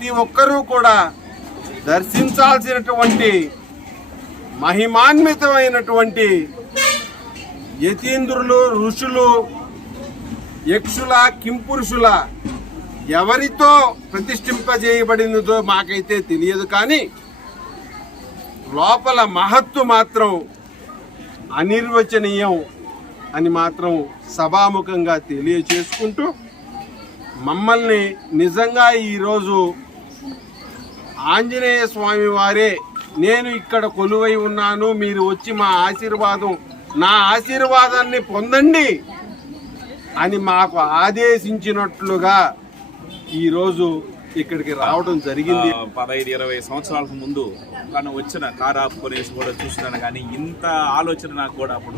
ప్రతి ఒక్కరూ కూడా దర్శించాల్సినటువంటి మహిమాన్వితమైనటువంటి యతీంద్రులు ఋషులు యక్షుల కింపురుషుల ఎవరితో ప్రతిష్ఠింపజేయబడినదో మాకైతే తెలియదు కానీ లోపల మహత్తు మాత్రం అనిర్వచనీయం అని మాత్రం సభాముఖంగా తెలియచేసుకుంటూ మమ్మల్ని నిజంగా ఈరోజు ఆంజనేయ స్వామి వారే నేను ఇక్కడ కొలువై ఉన్నాను మీరు వచ్చి మా ఆశీర్వాదం నా ఆశీర్వాదాన్ని పొందండి అని మాకు ఆదేశించినట్లుగా ఈరోజు ఇక్కడికి రావడం జరిగింది. పదహైదు ఇరవై సంవత్సరాలకు ముందు తను వచ్చిన కారు ఆపుకొనేసి కూడా చూసినాను కానీ ఇంత ఆలోచన నాకు కూడా అప్పుడు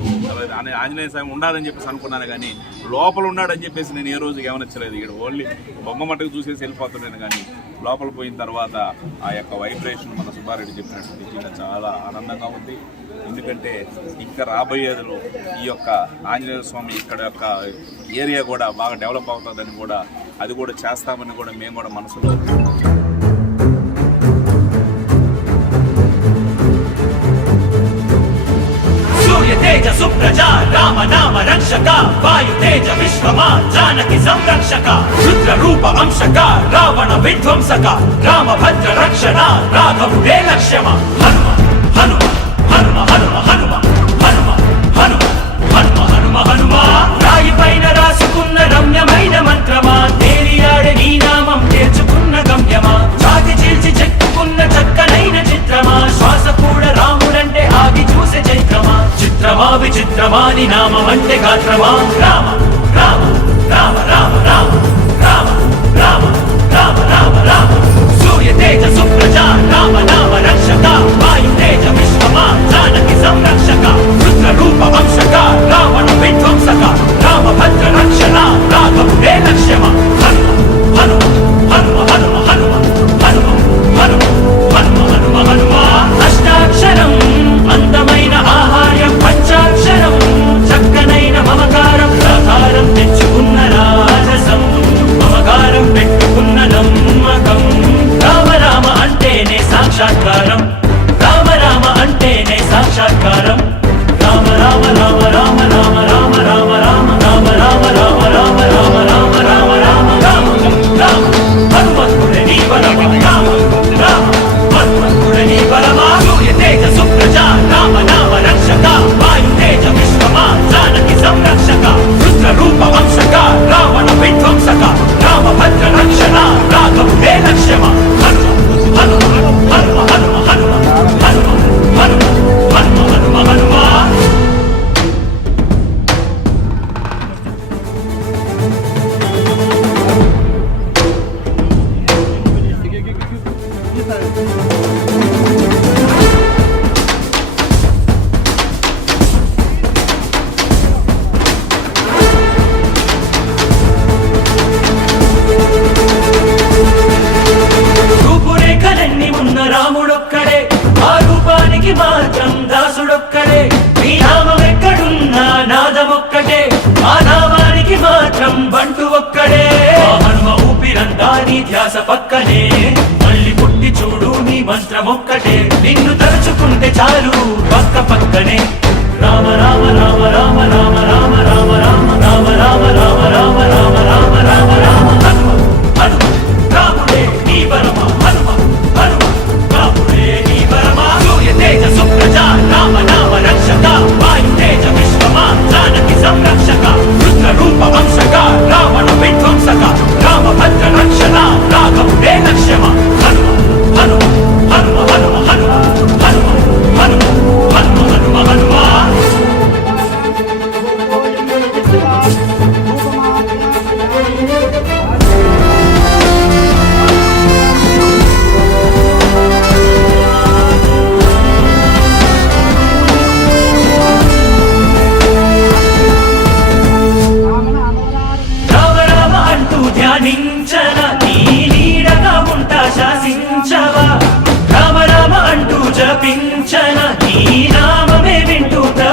ఆంజనేయ స్వామి ఉండాలని చెప్పేసి అనుకున్నాను కానీ లోపల ఉన్నాడని చెప్పేసి నేను ఏ రోజు గమనించలేదు ఇక్కడ ఓన్లీ బొమ్మ మట్టుకు చూసేసి వెళ్ళిపోతున్నాను కానీ లోపల పోయిన తర్వాత ఆ యొక్క వైబ్రేషన్ మన సుబ్బారెడ్డి చెప్పినట్టు నిజంగా చాలా ఆనందంగా ఉంది. ఎందుకంటే ఇంకా రాబోయేదిలో ఈ యొక్క ఆంజనేయ స్వామి ఇక్కడ యొక్క ఏరియా కూడా బాగా డెవలప్ అవుతుందని కూడా అది కూడా చేస్తామని కూడా మేము కూడా మనసులో తేజ సుప్రజ రామ నామ రక్షక వాయు తేజ విశ్వమా జానకి సంరక్షక రుద్ర రూప అంశక రావణ విధ్వంసక రామ భద్ర రక్షణ రాఘవుడే లక్ష్యమ? హనుమ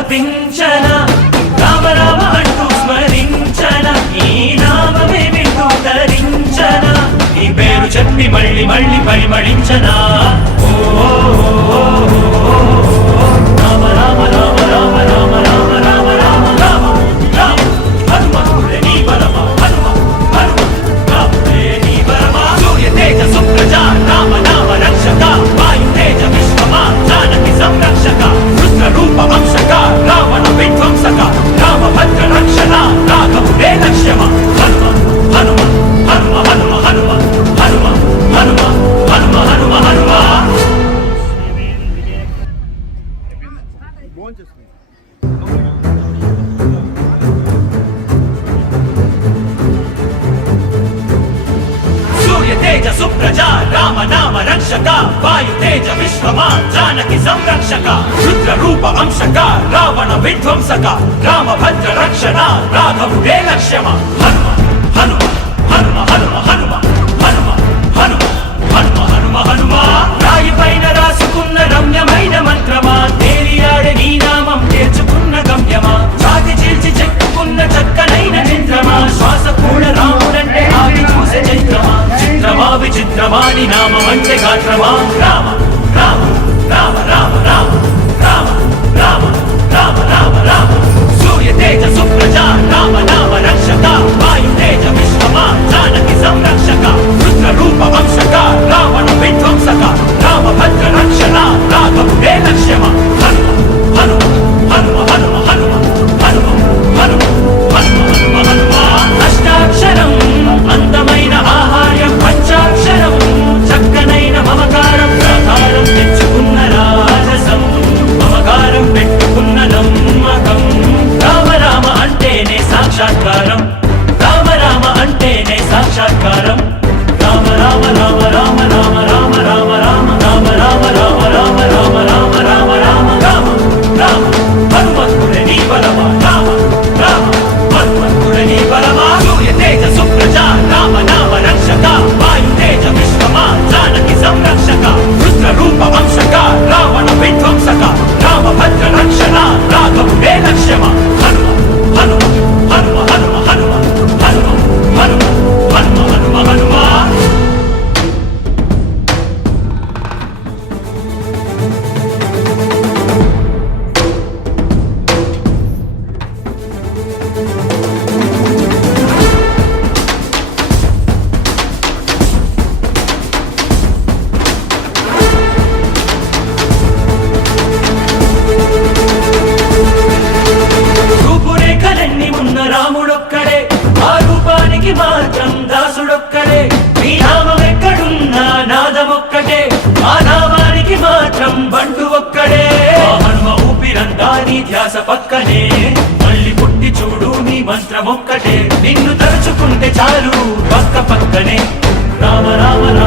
తపించన రామ రామ అంటూ స్మరించన? ఈ నామమే వింటూ తరించన? ఈ పేరు చెప్పి మళ్ళీ మళ్ళీ పరిమళించనా? ఓ. భీష్మ జానకి సంరక్షక రుద్ర రూప అంశక రావణ విధ్వంసక రామభద్ర రక్షణ రాఘవుడే లక్ష్యమ? హనుమ హనుమ హనుమ హనుమ హనుమ హనుమ హనుమ హనుమ హనుమ హనుమ. రాయి పైన రాసుకున్న రమ్యమైన మంత్రమా? తేలియాడే నీ నామం నేర్చుకున్న గమ్యమా? జాతి చీల్చి చెక్కుకున్న చక్కనైన నిద్రమా? శ్వాస కూడా రాముడంటే ఆగి చూసే చైత్రమా? చిత్రమా విచిత్రమా నీ నామం అంటే గాత్రమా? రామ రాము రామ రామ రాము పక్కనే మళ్ళీ పుట్టి చూడు నీ మంత్రం ఒక్కటే. నిన్ను తలుచుకుంటే చాలు పక్క పక్కనే. రామ రామ రామ.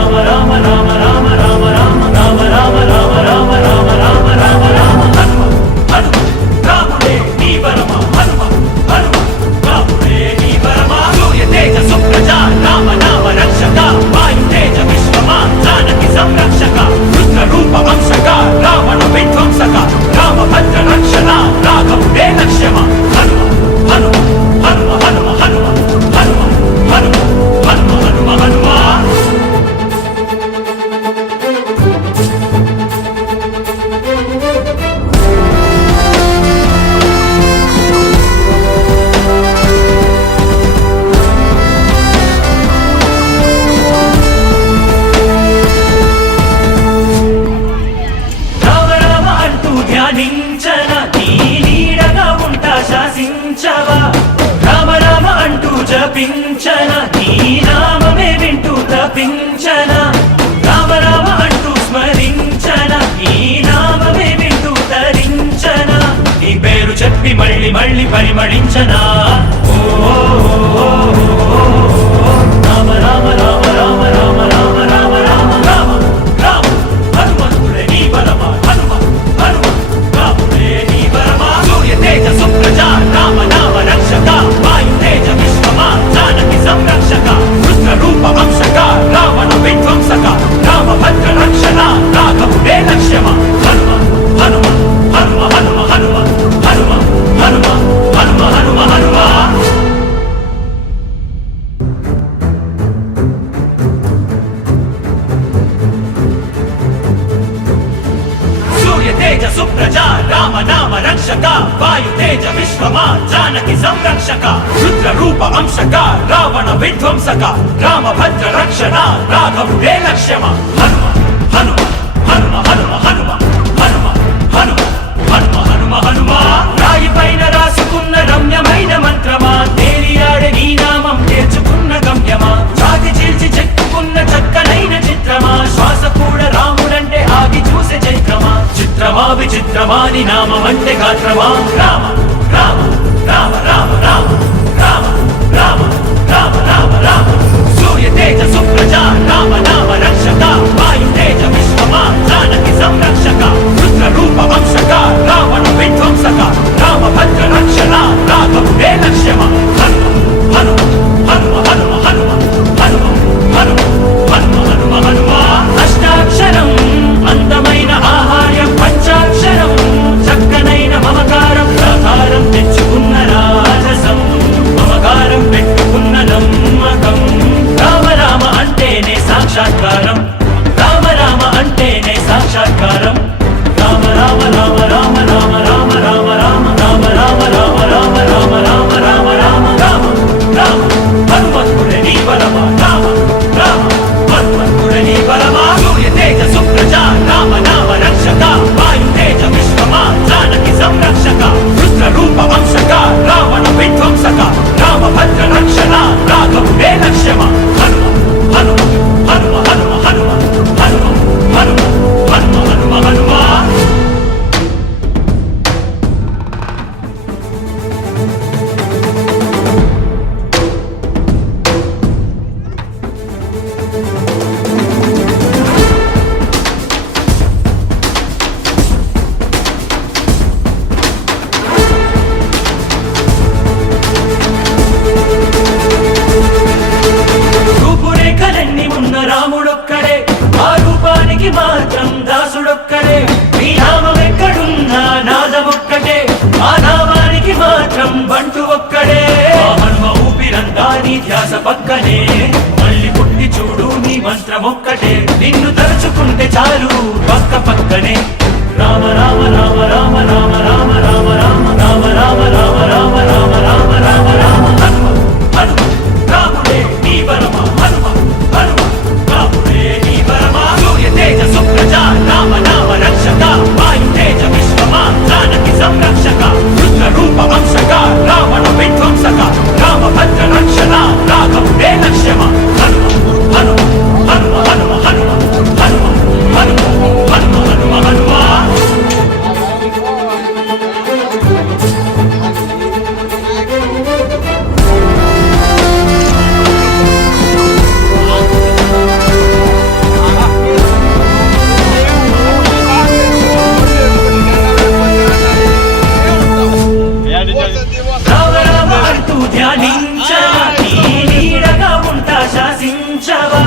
నివసించవా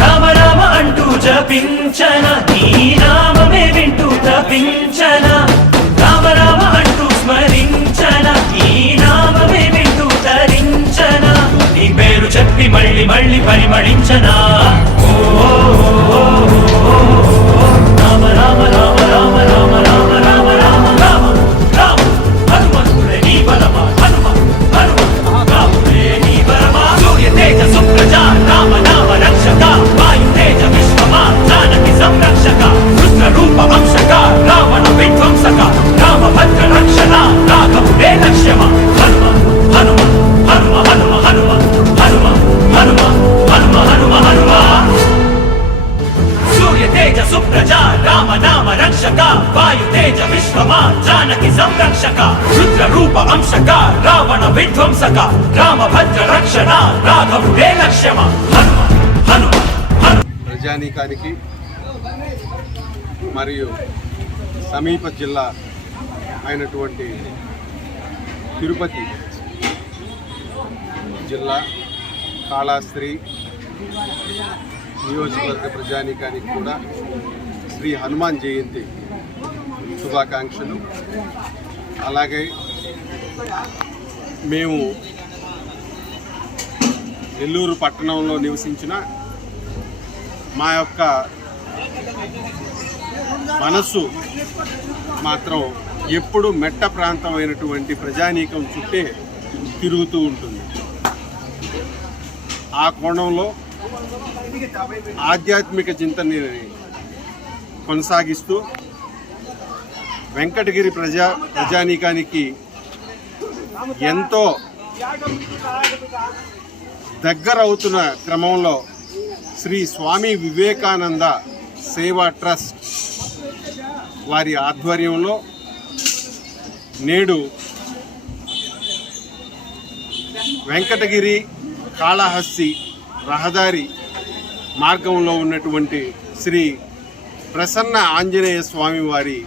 రామ రామ అంటూ జపించన నీ నామమే వింటూ తపించన. రామ రామ అంటూ స్మరించన నీ నామమే వింటూ తరించన. నీ పేరు చెప్పి మళ్ళీ మళ్ళీ పరిమళించనా? ఓ. విధ్వంసక రామభద్ర రక్షణ రాఘవుడే లక్ష్యమ ప్రజానీకానికి మరియు సమీప జిల్లా అయినటువంటి తిరుపతి జిల్లా కాళాస్త్రి నియోజకవర్గ ప్రజానీకానికి కూడా శ్రీ హనుమాన్ జయంతి శుభాకాంక్షలు. అలాగే మేము నెల్లూరు పట్టణంలో నివసించిన మా యొక్క మనస్సు మాత్రం ఎప్పుడు మెట్ట ప్రాంతం అయినటువంటి ప్రజానీకం చుట్టే తిరుగుతూ ఉంటుంది. ఆ కోణంలో ఆధ్యాత్మిక చింతని కొనసాగిస్తూ వెంకటగిరి ప్రజా ప్రజానీకానికి ఎంతో దగ్గర అవుతున్న క్రమంలో శ్రీ స్వామి వివేకానంద సేవా ట్రస్ట్ వారి ఆధ్వర్యంలో నేడు వెంకటగిరి కాళహస్తి రహదారి మార్గంలో ఉన్నటువంటి శ్రీ ప్రసన్న ఆంజనేయ స్వామి వారి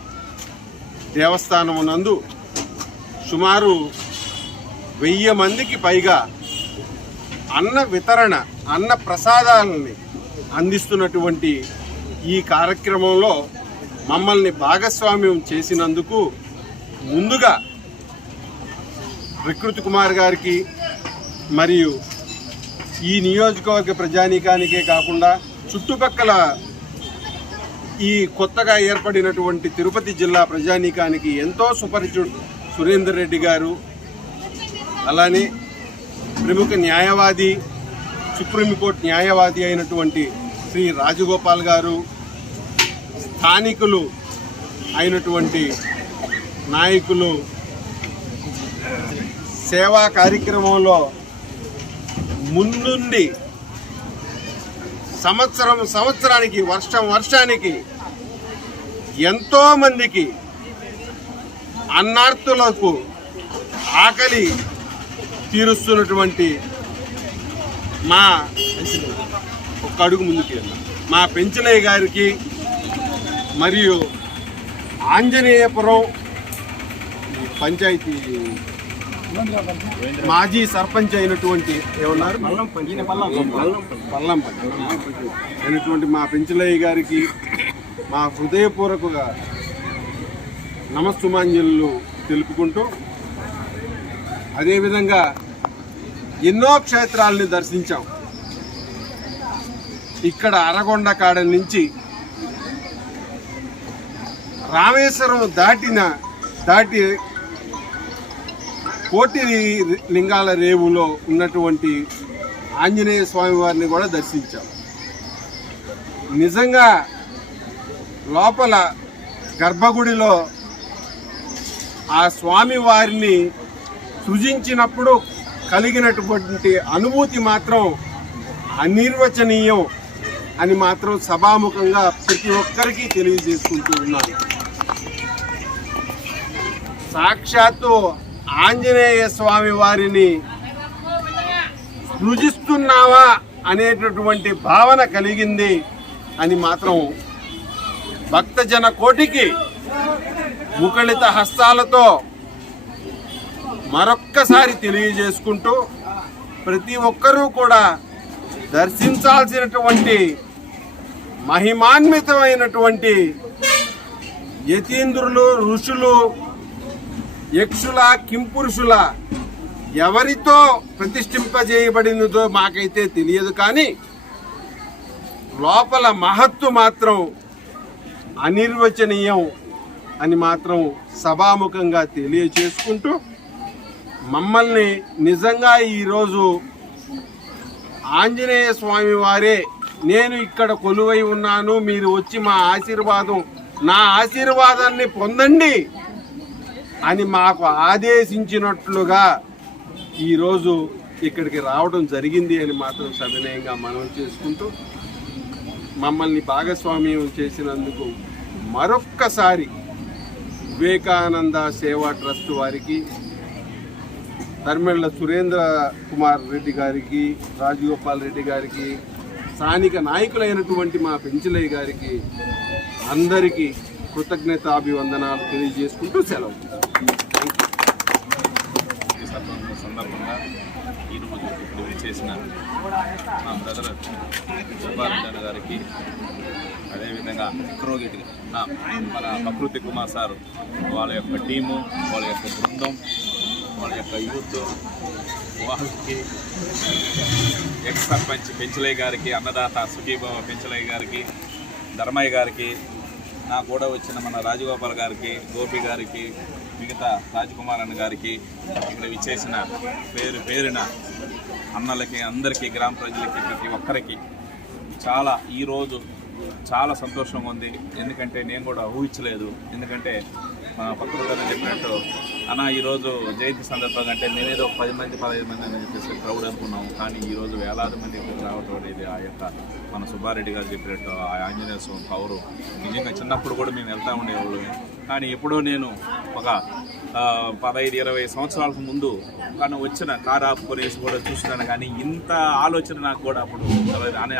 దేవస్థానం నందు సుమారు వెయ్యి మందికి పైగా అన్న వితరణ అన్న ప్రసాదాలని అందిస్తున్నటువంటి ఈ కార్యక్రమంలో మమ్మల్ని భాగస్వామ్యం చేసినందుకు ముందుగా ప్రకృతి కుమార్ గారికి మరియు ఈ నియోజకవర్గ ప్రజానీకానికే కాకుండా చుట్టుపక్కల ఈ కొత్తగా ఏర్పడినటువంటి తిరుపతి జిల్లా ప్రజానీకానికి ఎంతో సుపరిచు సురేందర్ రెడ్డి గారు అలానే ప్రముఖ న్యాయవాది సుప్రీంకోర్టు న్యాయవాది అయినటువంటి శ్రీ రాజగోపాల్ గారు స్థానికులు అయినటువంటి నాయకులు సేవా కార్యక్రమంలో ముందుండి సంవత్సరం సంవత్సరానికి వర్షం వర్షానికి ఎంతోమందికి అన్నార్థులకు ఆకలి తీరుస్తున్నటువంటి మా ఒక అడుగు ముందుకు. మా పెంచలయ్య గారికి మరియు ఆంజనేయపురం పంచాయతీ మాజీ సర్పంచ్ అయినటువంటి ఏమన్నారు పల్లంపల్లి అయినటువంటి మా పెంచలయ్య గారికి మా హృదయపూర్వక నమస్సుమాంజలు తెలుపుకుంటూ అదేవిధంగా ఎన్నో క్షేత్రాలని దర్శించాం. ఇక్కడ అరగొండ కాడ నుంచి రామేశ్వరం దాటిన దాటి కోటి లింగాల రేవులో ఉన్నటువంటి ఆంజనేయ స్వామి వారిని కూడా దర్శించాం. నిజంగా లోపల గర్భగుడిలో ఆ స్వామి వారిని సృజించినప్పుడు కలిగినటువంటి అనుభూతి మాత్రం అనిర్వచనీయం అని మాత్రం సభాముఖంగా ప్రతి ఒక్కరికి తెలియజేసుకుంటూ ఉన్నాను. సాక్షాత్తు ఆంజనేయ స్వామి వారిని సృజిస్తున్నావా అనేటటువంటి భావన కలిగింది అని మాత్రం భక్తజన కోటికి ముఖళిత హస్తాలతో మరొక్కసారి తెలియజేసుకుంటూ ప్రతి ఒక్కరూ కూడా దర్శించాల్సినటువంటి మహిమాన్వితమైనటువంటి యతీంద్రులు ఋషులు యక్షుల కింపురుషుల ఎవరితో ప్రతిష్ఠింపజేయబడినదో మాకైతే తెలియదు కానీ లోపల మహత్తు మాత్రం అనిర్వచనీయం అని మాత్రం సభాముఖంగా తెలియచేసుకుంటూ మమ్మల్ని నిజంగా ఈరోజు ఆంజనేయ స్వామి వారే నేను ఇక్కడ కొలువై ఉన్నాను మీరు వచ్చి మా ఆశీర్వాదం నా ఆశీర్వాదాన్ని పొందండి అని మాకు ఆదేశించినట్లుగా ఈరోజు ఇక్కడికి రావడం జరిగింది అని మాత్రం సవినయంగా మనం చేసుకుంటూ మమ్మల్ని భాగస్వామ్యం చేసినందుకు మరొక్కసారి వివేకానంద సేవా ట్రస్ట్ వారికి ధర్మెళ్ళ సురేంద్ర కుమార్ రెడ్డి గారికి రాజగోపాల్ రెడ్డి గారికి స్థానిక నాయకులైనటువంటి మా పెంచలయ్య గారికి అందరికీ కృతజ్ఞతాభివందనాలు తెలియజేసుకుంటూ సెలవు. సందర్భంగా ఈరోజు ఇప్పుడు మా బ్రదర్ సుబ్బారెడ్డి గారికి అదేవిధంగా క్రోగిట్ నా మన ప్రకృతి కుమార్ సార్ వాళ్ళ యొక్క టీము వాళ్ళ యొక్క బృందం వాళ్ళ యొక్క యూత్ వాళ్ళకి ఎక్స్ సర్పంచ్ పెంచలయ్య గారికి అన్నదాత సుఖీబాబు పెంచలయ్య గారికి ధర్మయ్య గారికి నా కూడా వచ్చిన మన రాజగోపాల్ గారికి గోపి గారికి మిగతా రాజకుమార్ గారికి ఇక్కడ విచ్చేసిన పేరు పేరున అన్నలకి అందరికీ గ్రామ ప్రజలకి ప్రతి ఒక్కరికి చాలా ఈరోజు చాలా సంతోషంగా ఉంది. ఎందుకంటే నేను కూడా ఊహించలేదు. ఎందుకంటే మా పక్కన గారు చెప్పినట్టు అన్న ఈరోజు జయంతి సందర్భంగా అంటే మేమేదో ఒక పది మంది పదహైదు మంది అని చెప్పేసి క్రౌడ్ అనుకున్నాం కానీ ఈరోజు వేలాది మంది ఇక్కడికి రావటం అనేది ఆ యొక్క మన సుబ్బారెడ్డి గారు చెప్పినట్టు ఆ ఆంజనేయ స్వామి పవరు నిజంగా చిన్నప్పుడు కూడా మేము వెళ్తూ ఉండేవాళ్ళమే. కానీ ఎప్పుడో నేను ఒక పదహైదు ఇరవై సంవత్సరాలకు ముందు కానీ వచ్చిన కారు ఆపుకొనేసి కూడా చూస్తున్నాను. కానీ ఇంత ఆలోచన నాకు కూడా అప్పుడు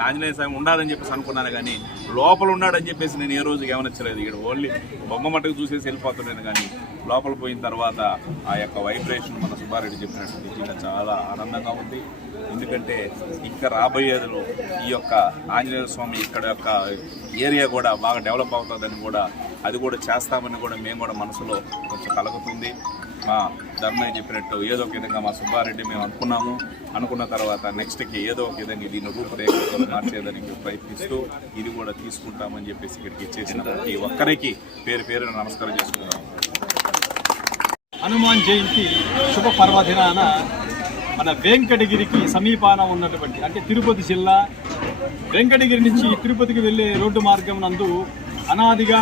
ఆంజనేయ స్వామి ఉండాలని చెప్పేసి అనుకున్నాను. కానీ లోపల ఉన్నాడని చెప్పేసి నేను ఏ రోజు గమనించలేదు. ఇక్కడ ఓన్లీ బొమ్మ మట్టుకు చూసేసి వెళ్ళిపోతున్నాను. కానీ లోపల పోయిన తర్వాత ఆ యొక్క వైబ్రేషన్ మన సుబ్బారెడ్డి చెప్పినట్టు నిజంగా చాలా ఆనందంగా ఉంది. ఎందుకంటే ఇంకా రాబోయేదిలో ఈ యొక్క ఆంజనేయ స్వామి ఇక్కడ యొక్క ఏరియా కూడా బాగా డెవలప్ అవుతుందని కూడా అది కూడా చేస్తామని కూడా మేము కూడా మనసులో కొంచెం కలుగుతుంది. మా ధర్మయ్య చెప్పినట్టు ఏదో ఒక విధంగా మా సుబ్బారెడ్డి మేము అనుకున్నాము. అనుకున్న తర్వాత నెక్స్ట్కి ఏదో ఒక విధంగా దీన్ని రూపురేఖలు మార్చేదానికి ప్రయత్నిస్తూ ఇది కూడా తీసుకుంటామని చెప్పేసి ఇక్కడికి ఇచ్చేసిన ప్రతి ఒక్కరికి పేరు పేరున నమస్కారం చేసుకున్నాము హనుమాన్ జయంతి శుభ పర్వదినాన మన వెంకటగిరికి సమీపాన ఉన్నటువంటి అంటే తిరుపతి జిల్లా వెంకటగిరి నుంచి తిరుపతికి వెళ్ళే రోడ్డు మార్గం నందు అనాదిగా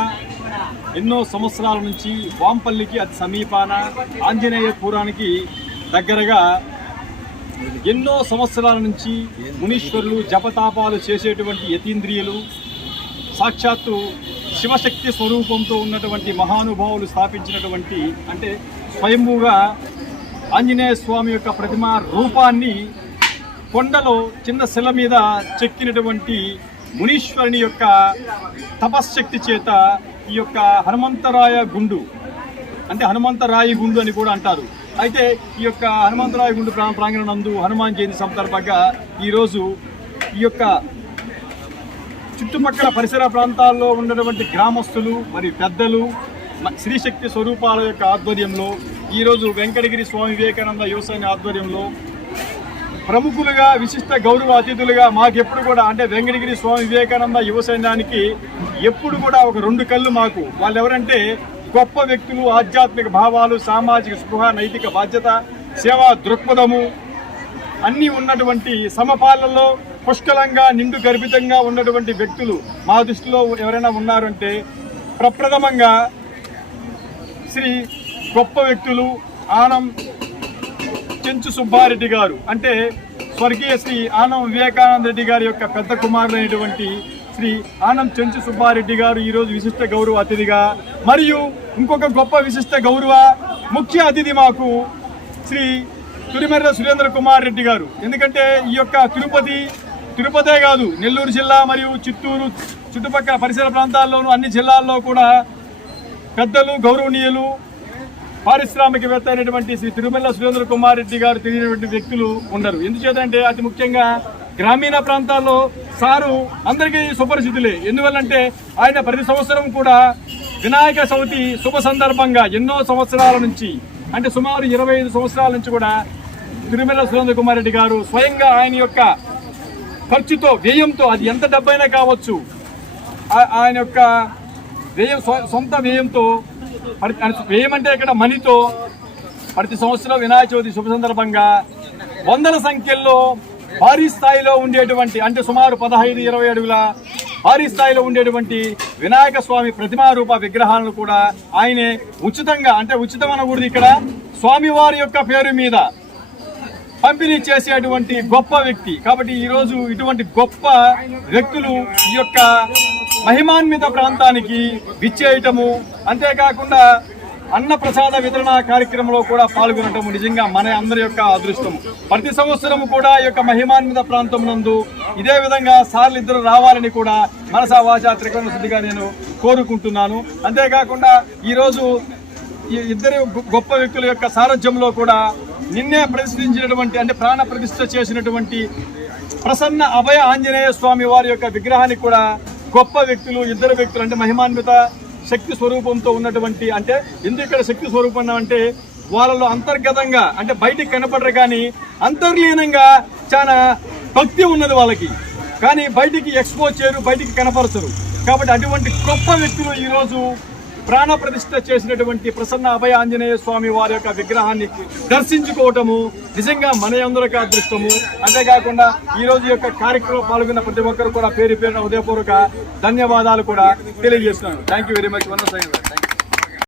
ఎన్నో సంవత్సరాల నుంచి వాంపల్లికి అతి సమీపాన ఆంజనేయ పురానికి దగ్గరగా ఎన్నో సంవత్సరాల నుంచి మునీశ్వరులు జపతాపాలు చేసేటువంటి యతీంద్రియులు సాక్షాత్తు శివశక్తి స్వరూపంతో ఉన్నటువంటి మహానుభావులు స్థాపించినటువంటి అంటే స్వయంభూగా ఆంజనేయ స్వామి యొక్క ప్రతిమ రూపాన్ని కొండలో చిన్న శిల మీద చెక్కినటువంటి మునీశ్వరుని యొక్క తపశ్శక్తి చేత ఈ యొక్క హనుమంతరాయ గుండు అంటే హనుమంతరాయి గుండు అని కూడా అంటారు. అయితే ఈ యొక్క హనుమంతరాయ గుండు ప్రా ప్రాంగణనందు హనుమాన్ జయంతి సందర్భంగా ఈరోజు ఈ యొక్క చుట్టుపక్కల పరిసర ప్రాంతాల్లో ఉన్నటువంటి గ్రామస్తులు మరియు పెద్దలు శ్రీశక్తి స్వరూపాల యొక్క ఆధ్వర్యంలో ఈరోజు వెంకటగిరి స్వామి వివేకానంద యువసేన ఆధ్వర్యంలో ప్రముఖులుగా విశిష్ట గౌరవ అతిథులుగా మాకెప్పుడు కూడా అంటే వెంకటగిరి స్వామి వివేకానంద యువ సైన్యానికి ఎప్పుడు కూడా ఒక రెండు కళ్ళు మాకు. వాళ్ళు ఎవరంటే గొప్ప వ్యక్తులు ఆధ్యాత్మిక భావాలు సామాజిక స్పృహ నైతిక బాధ్యత సేవా దృక్పథము అన్నీ ఉన్నటువంటి సమపాలలో పుష్కలంగా నిండు గర్భితంగా ఉన్నటువంటి వ్యక్తులు మా దృష్టిలో ఎవరైనా ఉన్నారంటే ప్రప్రథమంగా శ్రీ గొప్ప వ్యక్తులు ఆనం చెంచు సుబ్బారెడ్డి గారు. అంటే స్వర్గీయ శ్రీ ఆనం వివేకానంద రెడ్డి గారి యొక్క పెద్ద కుమారుడైనటువంటి శ్రీ ఆనం చెంచు సుబ్బారెడ్డి గారు ఈరోజు విశిష్ట గౌరవ అతిథిగా మరియు ఇంకొక గొప్ప విశిష్ట గౌరవ ముఖ్య అతిథి మాకు శ్రీ తురిమెర్ర సురేంద్ర కుమార్ రెడ్డి గారు. ఎందుకంటే ఈ యొక్క తిరుపతి తిరుపతే కాదు నెల్లూరు జిల్లా మరియు చిత్తూరు చుట్టుపక్కల పరిసర ప్రాంతాల్లోనూ అన్ని జిల్లాల్లో కూడా పెద్దలు గౌరవనీయులు పారిశ్రామికవేత్త అయినటువంటి శ్రీ తిరుమల సురేంద్ర కుమార్ రెడ్డి గారు తెలియనటువంటి వ్యక్తులు ఉండరు. ఎందుచేతంటే అతి ముఖ్యంగా గ్రామీణ ప్రాంతాల్లో సారు అందరికీ సుపరిచితులే. ఎందువల్లంటే ఆయన ప్రతి సంవత్సరం కూడా వినాయక చవితి శుభ సందర్భంగా ఎన్నో సంవత్సరాల నుంచి అంటే సుమారు ఇరవై ఐదు సంవత్సరాల నుంచి కూడా తిరుమల సురేంద్ర కుమార్ రెడ్డి గారు స్వయంగా ఆయన యొక్క ఖర్చుతో వ్యయంతో అది ఎంత డబ్బైనా కావచ్చు ఆయన యొక్క వ్యయం సొంత వ్యయంతో ప్రతి- వ్యయం అంటే ఇక్కడ మనీతో ప్రతి సంవత్సరం వినాయక చవితి శుభ సందర్భంగా వందల సంఖ్యల్లో భారీ స్థాయిలో ఉండేటువంటి అంటే సుమారు పదహైదు ఇరవై అడుగుల భారీ స్థాయిలో ఉండేటువంటి వినాయక స్వామి ప్రతిమారూప విగ్రహాలను కూడా ఆయనే ఉచితంగా అంటే ఉచితం అనకూడదు ఇక్కడ స్వామివారి యొక్క పేరు మీద పంపిణీ చేసేటువంటి గొప్ప వ్యక్తి. కాబట్టి ఈరోజు ఇటువంటి గొప్ప వ్యక్తులు ఈ యొక్క మహిమాన్విత ప్రాంతానికి విచ్చేయటము అంతేకాకుండా అన్న ప్రసాద వితరణ కార్యక్రమంలో కూడా పాల్గొనటము నిజంగా మన అందరి యొక్క అదృష్టము. ప్రతి సంవత్సరం కూడా ఈ యొక్క మహిమాన్విత ప్రాంతం నందు ఇదే విధంగా సార్లు ఇద్దరు రావాలని కూడా మనసా వాచా త్రికరణ శుద్ధిగా నేను కోరుకుంటున్నాను. అంతేకాకుండా ఈరోజు ఈ ఇద్దరు గొప్ప వ్యక్తుల యొక్క సారథ్యంలో కూడా నిన్నే ప్రతిష్ఠించినటువంటి అంటే ప్రాణ ప్రతిష్ఠ చేసినటువంటి ప్రసన్న అభయ ఆంజనేయ స్వామి వారి యొక్క విగ్రహానికి కూడా గొప్ప వ్యక్తులు ఇద్దరు వ్యక్తులు అంటే మహిమాన్విత శక్తి స్వరూపంతో ఉన్నటువంటి అంటే ఎందుకు ఇక్కడ శక్తి స్వరూపం అంటే వాళ్ళలో అంతర్గతంగా అంటే బయటికి కనపడరు కానీ అంతర్లీనంగా చాలా భక్తి ఉన్నది వాళ్ళకి. కానీ బయటికి ఎక్స్పోజ్ చేయరు బయటికి కనపరచరు కాబట్టి అటువంటి గొప్ప వ్యక్తులు ఈరోజు ప్రాణ ప్రతిష్ఠ చేసినటువంటి ప్రసన్న అభయ ఆంజనేయ స్వామి వారి యొక్క విగ్రహాన్ని దర్శించుకోవటము నిజంగా మన అందరికీ అదృష్టము. అంతేకాకుండా ఈ రోజు యొక్క కార్యక్రమంలో పాల్గొన్న ప్రతి ఒక్కరు కూడా పేరు పేరున ఉదయపూర్వక ధన్యవాదాలు కూడా తెలియజేస్తున్నాను. Thank you very much one thank you